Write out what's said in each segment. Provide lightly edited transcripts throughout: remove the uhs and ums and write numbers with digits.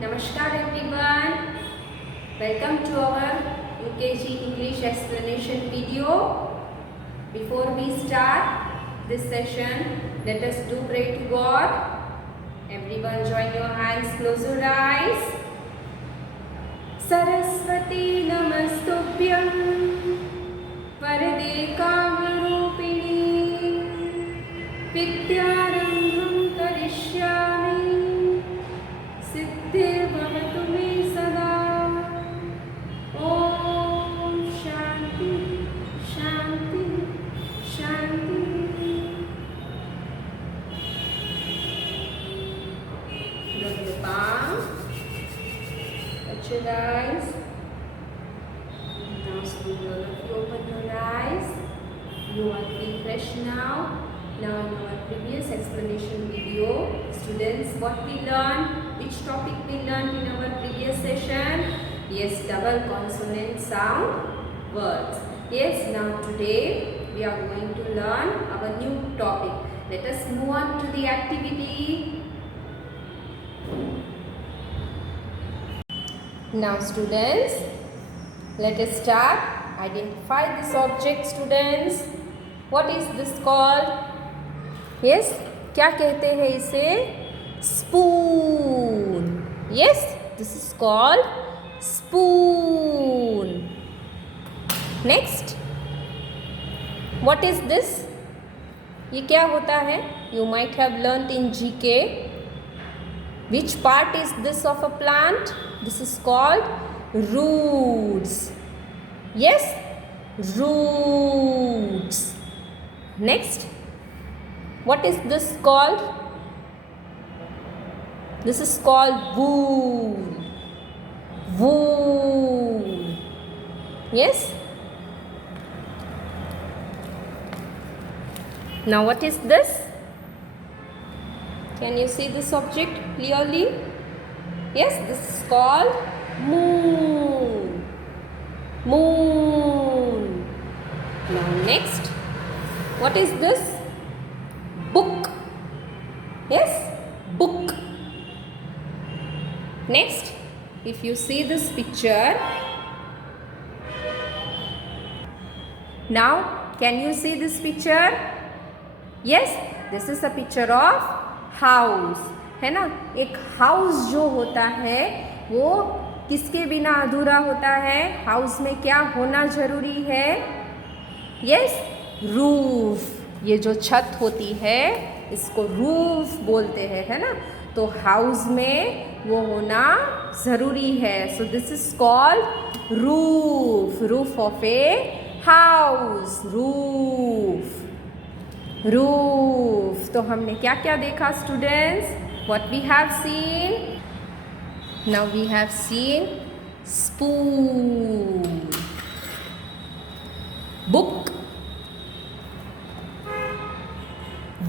Namaskar everyone. Welcome to our UKG English explanation video. Before we start this session, let us do pray to God. Everyone join your hands, close your eyes. Saraswati Namastubhyam Varade Kamarupini Vidyarambham Karishyami सिद्धिर्भवतु मे सदा। ओम शांति शांति शांति। Look your palm. Touch your eyes. Now slowly all of you open your eyes. You are feeling fresh now. Now in our previous explanation video, students, what we learned, which topic we learned in our previous session? Yes, double consonant sound words. Yes, now today we are going to learn our new topic. Let us move on to the activity. Now students, let us start. Identify this object, students. What is this called? Yes, क्या कहते हैं इसे? Spoon. Yes, this is called spoon. Next, what is this? ये क्या होता है? You might have learnt in GK. Which part is this of a plant? This is called roots. Yes, roots. Next, what is this called? This is called wool. Wool. Yes? Now what is this? Can you see this object clearly? Yes, this is called moon. Moon. Now next, what is this? Book. Yes, book. Next, if you see this picture, now can you see this picture? Yes, this is a picture of house, है ना? एक house जो होता है वो किसके बिना अधूरा होता है? हाउस में क्या होना जरूरी है? Yes, roof. ये जो छत होती है इसको रूफ बोलते हैं, है ना? तो हाउस में वो होना ज़रूरी है. So this is called roof. Roof of a house. Roof. Roof. तो हमने क्या क्या देखा students? What we have seen? Now we have seen spoon, book,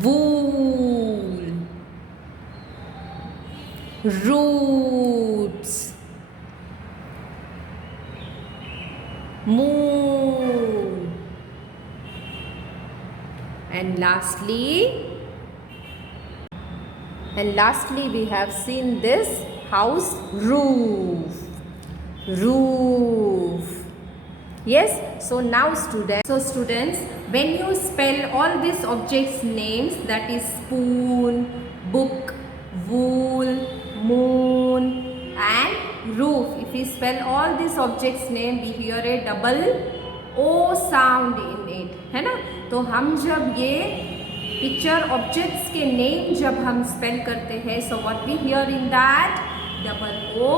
wool, roots, moon, and lastly we have seen this house roof. Roof. Yes, so now students, when you spell all these objects names, that is spoon, book, wool, moon and roof, if we spell all these objects name, we hear a double O sound in it, है ना? तो हम जब ये picture objects के name जब हम spell करते हैं, so what we hear in that? Double O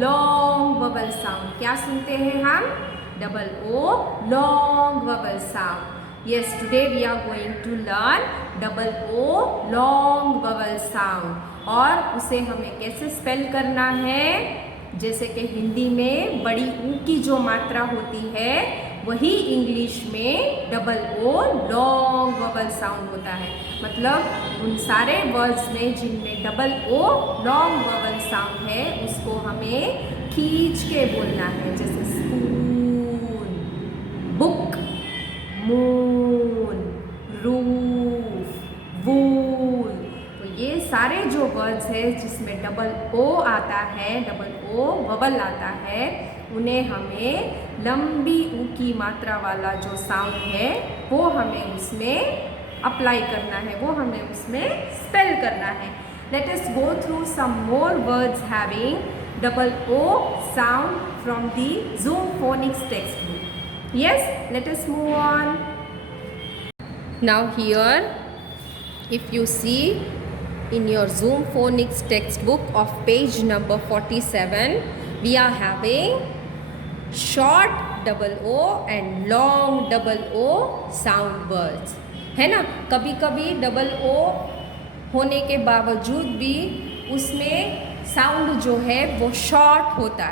long vowel sound. क्या सुनते हैं हम? Double O long vowel sound. Yes, today we are going to learn double O long vowel sound. और उसे हमें कैसे स्पेल करना है? जैसे कि हिंदी में बड़ी ऊ की जो मात्रा होती है वही इंग्लिश में double O long vowel sound होता है. मतलब उन सारे वर्ड्स में जिनमें double O long vowel sound है उसको हमें खींच के बोलना है. जैसे स्पून, बुक, मून, रूफ, वूल. तो ये सारे जो वर्ड्स है जिसमें डबल ओ आता है, डबल ओ ववल आता है, उन्हें हमें लंबी ऊ की मात्रा वाला जो साउंड है वो हमें उसमें अप्लाई करना है, वो हमें उसमें स्पेल करना है. Let us go through some more words having double O sound from the Zoom Phonics textbook. Yes, let us move on. Now here, if you see in your Zoom Phonics textbook of page number 47, we are having short double O and long double O sound words. है ना, कभी कभी double O होने के बावजूद भी उसमें sound जो है वो शॉर्ट होता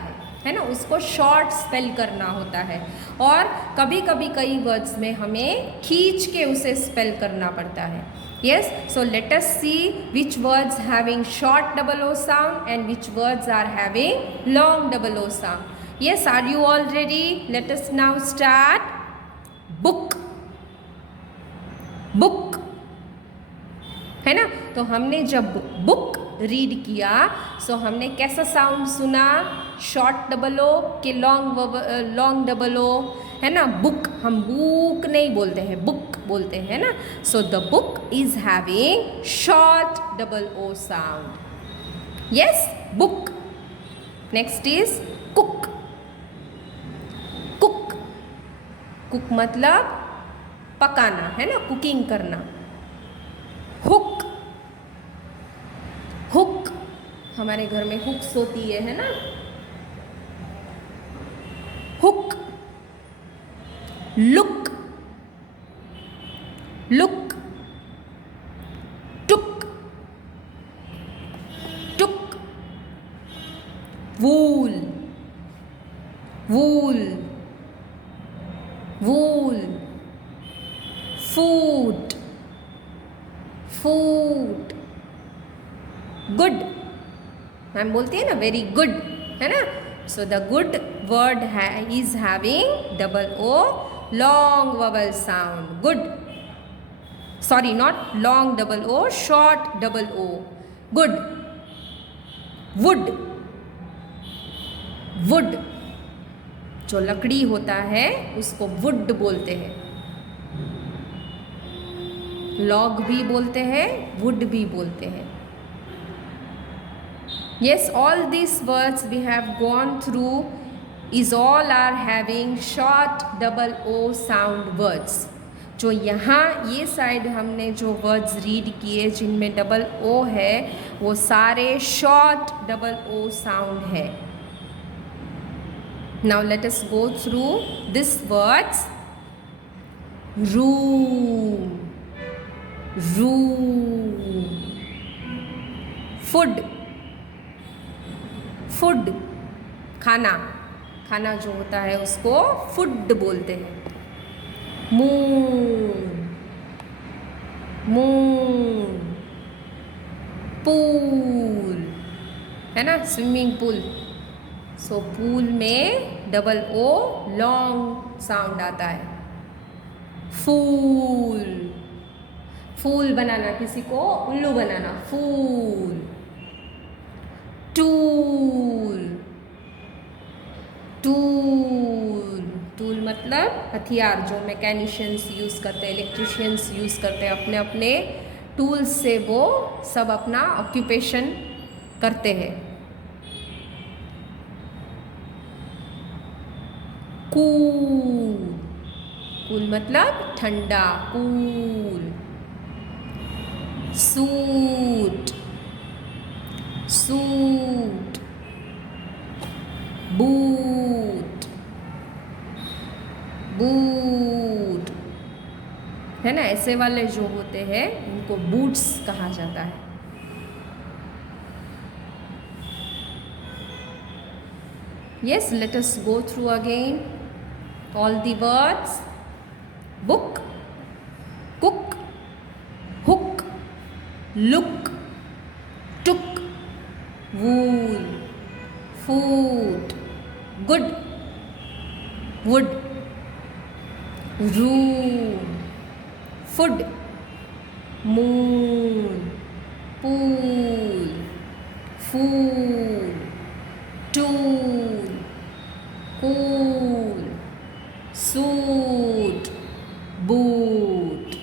है ना, उसको शॉर्ट स्पेल करना होता है. और कभी कभी कई वर्ड्स में हमें खींच के उसे स्पेल करना पड़ता है. Yes, so let us see which words having short double O sound and which words are having long double O sound. Yes, are you all ready? Let us now start. Book. Book है ना, तो हमने जब book read किया सो हमने कैसा sound सुना, short double ओ के लॉन्ग डबल ओ, है ना. बुक हम बुक नहीं बोलते हैं, बुक बोलते हैं ना. So the book is having short double O sound. Yes, book. Next is cook. Cook, cook मतलब पकाना, है ना, कुकिंग करना. हुक. हुक, हमारे घर में हुक्स होती है ना. Hook. Look. Look. Took. Took. Wool. Wool. Wool. food. Food. Good. Ma'am बोलती है ना वेरी गुड, है ना. So the good word is having double O long vowel sound. Good, sorry not long double O, short double O. Good. Wood. Wood, जो लकड़ी होता है उसको वुड बोलते हैं. लॉग भी बोलते हैं, वुड भी बोलते हैं. Yes, all these words we have gone through is all are having short double O sound words. जो यहाँ ये साइड हमने जो वर्ड्स रीड किए जिनमें डबल ओ है वो सारे शॉर्ट डबल ओ साउंड है. Now let us go through this words. Room. Room. Food. Food, खाना. खाना जो होता है उसको फूड बोलते हैं. मून. मून. पूल, है ना, स्विमिंग पूल. सो पूल में डबल ओ लॉन्ग साउंड आता है. फूल. फूल बनाना, किसी को उल्लू बनाना. फूल. टूल. टूल. टूल मतलब हथियार जो मैकेनिशियंस यूज़ करते हैं, इलेक्ट्रिशियंस यूज़ करते हैं. अपने अपने टूल्स से वो सब अपना ऑक्यूपेशन करते हैं. कूल. कूल मतलब ठंडा. Cool. Suit. Suit. Boot. Boot, है ना. ऐसे वाले जो होते हैं उनको बूट्स कहा जाता है. Yes, let us go through again all the words. Book, cook, hook, look, took, wool, food, good, wood, room, food, moon, pool, fool, tool, cool, suit, boot.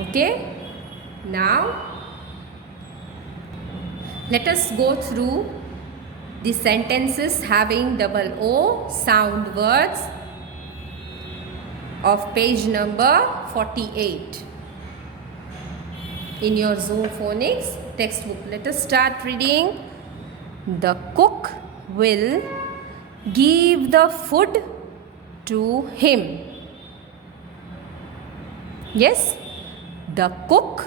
Okay, now let us go through the sentences having double O sound words of page number 48 in your Zoom Phonics textbook. Let us start reading. The cook will give the food to him. Yes, the cook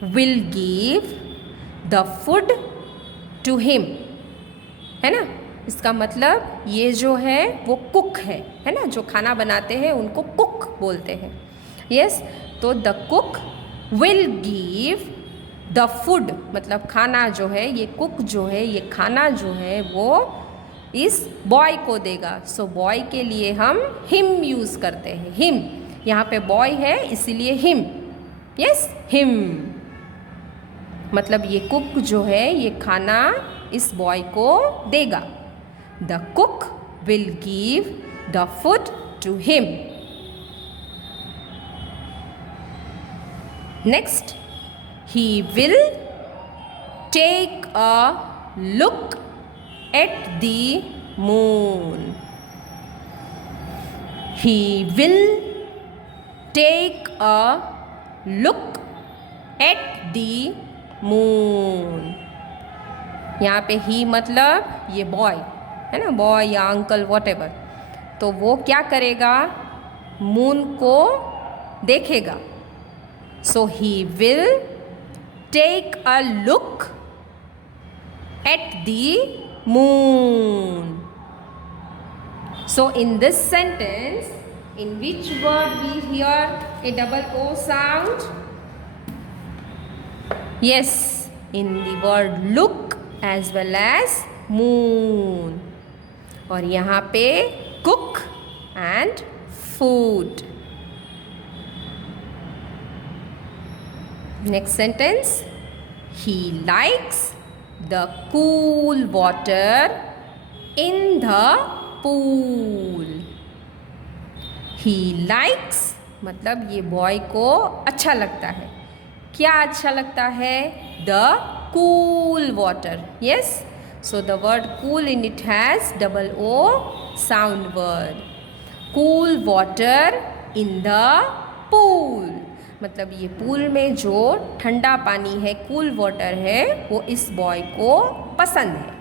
will give the food to him. है ना, इसका मतलब ये जो है वो cook है ना, जो खाना बनाते हैं उनको कुक बोलते हैं. यस, तो the cook will give the food, मतलब खाना जो है, ये कुक जो है, ये खाना जो है वो इस बॉय को देगा. सो बॉय के लिए हम हिम यूज़ करते हैं. हिम, यहाँ पे बॉय है इसीलिए हिम. यस, हिम मतलब ये कुक जो है ये खाना इस बॉय को देगा. The cook will give the food to him. Next, he will take a look at the moon. He will take a look at the moon. यहाँ पे ही मतलब ये बॉय है ना, बॉय या अंकल वॉटेवर. तो वो क्या करेगा, मून को देखेगा. So he will take a look at the moon. So in this sentence, in which word we hear a double O sound? Yes, in the word look as well as moon. और यहाँ पे cook and food. Next sentence, he likes the cool water in the pool. He likes मतलब ये boy को अच्छा लगता है. क्या अच्छा लगता है? The cool water. Yes, so the word cool in it has double O sound word. Cool water in the pool. मतलब ये पूल में जो ठंडा पानी है, कूल वाटर है, वो इस बॉय को पसंद है.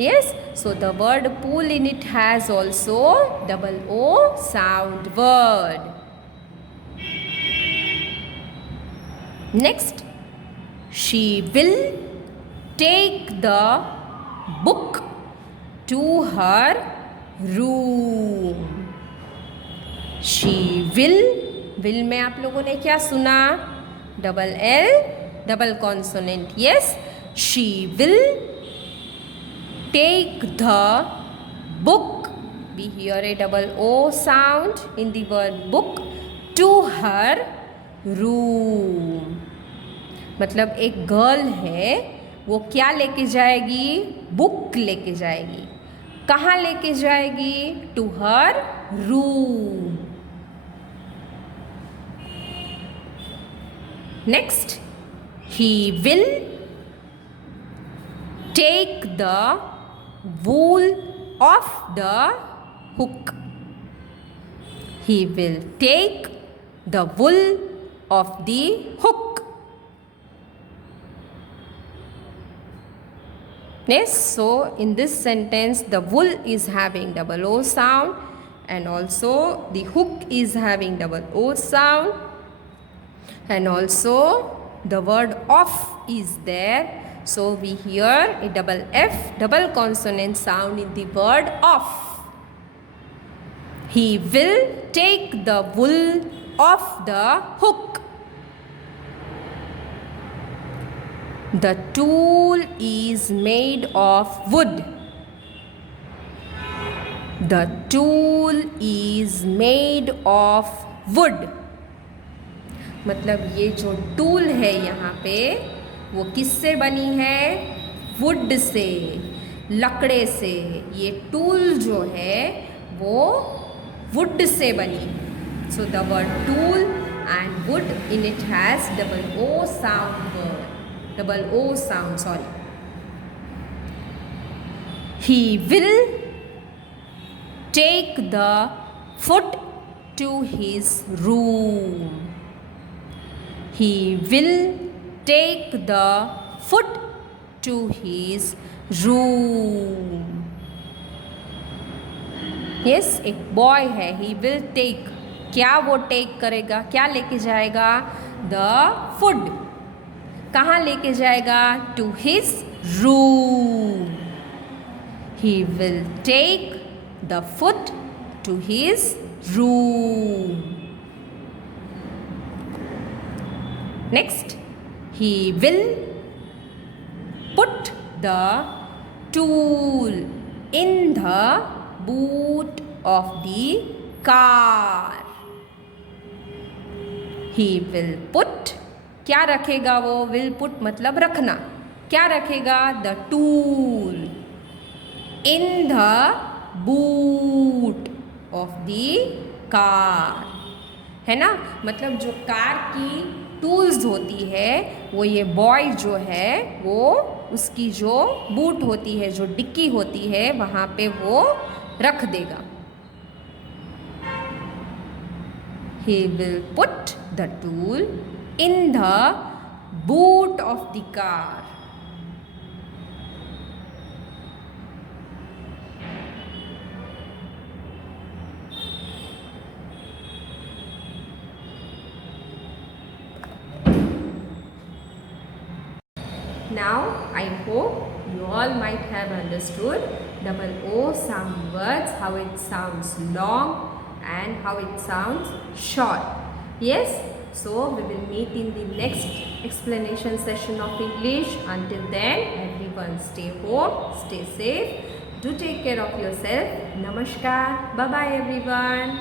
Yes, so the word pool in it has also double O sound word. Next, she will take the book to her room. She will में आप लोगों ने क्या सुना? Double L double consonant. Yes, she will take the book. We hear a double O sound in the word book. To her room मतलब एक girl है, वो क्या लेके जाएगी? बुक लेके जाएगी. कहाँ लेके जाएगी? To her room. Next, he will take the wool off the hook. He will take the wool off the hook. Yes, so in this sentence the wool is having double O sound and also the hook is having double O sound. And also the word off is there, so we hear a double F double consonant sound in the word off. He will take the wool off the hook. The tool is made of wood. The tool is made of wood. मतलब ये जो tool है यहाँ पे वो किससे बनी है? वुड से, लकड़े से। ये टूल जो है वो वुड से बनी है। So the word tool and wood in it has double O sound word, double O sound, sorry. He will take the foot to his room. He will take the foot to his room. Yes, एक boy है, he will take, क्या वो take करेगा, क्या लेके जाएगा? The food. कहाँ लेके जाएगा? To his room. He will take the foot to his room. Next, he will put the tool in the boot of the car. He will put, क्या रखेगा वो? Will put मतलब रखना, क्या रखेगा? The tool in the boot of the car, है ना? मतलब जो कार की टूल्स होती है वो ये बॉय जो है वो उसकी जो बूट होती है, जो डिक्की होती है, वहाँ पे वो रख देगा। He will put the tool in the boot of the car. Now, I hope you all might have understood double O sound words, how it sounds long and how it sounds short. Yes, so we will meet in the next explanation session of English. Until then, everyone stay home, stay safe, do take care of yourself. Namaskar, bye bye everyone.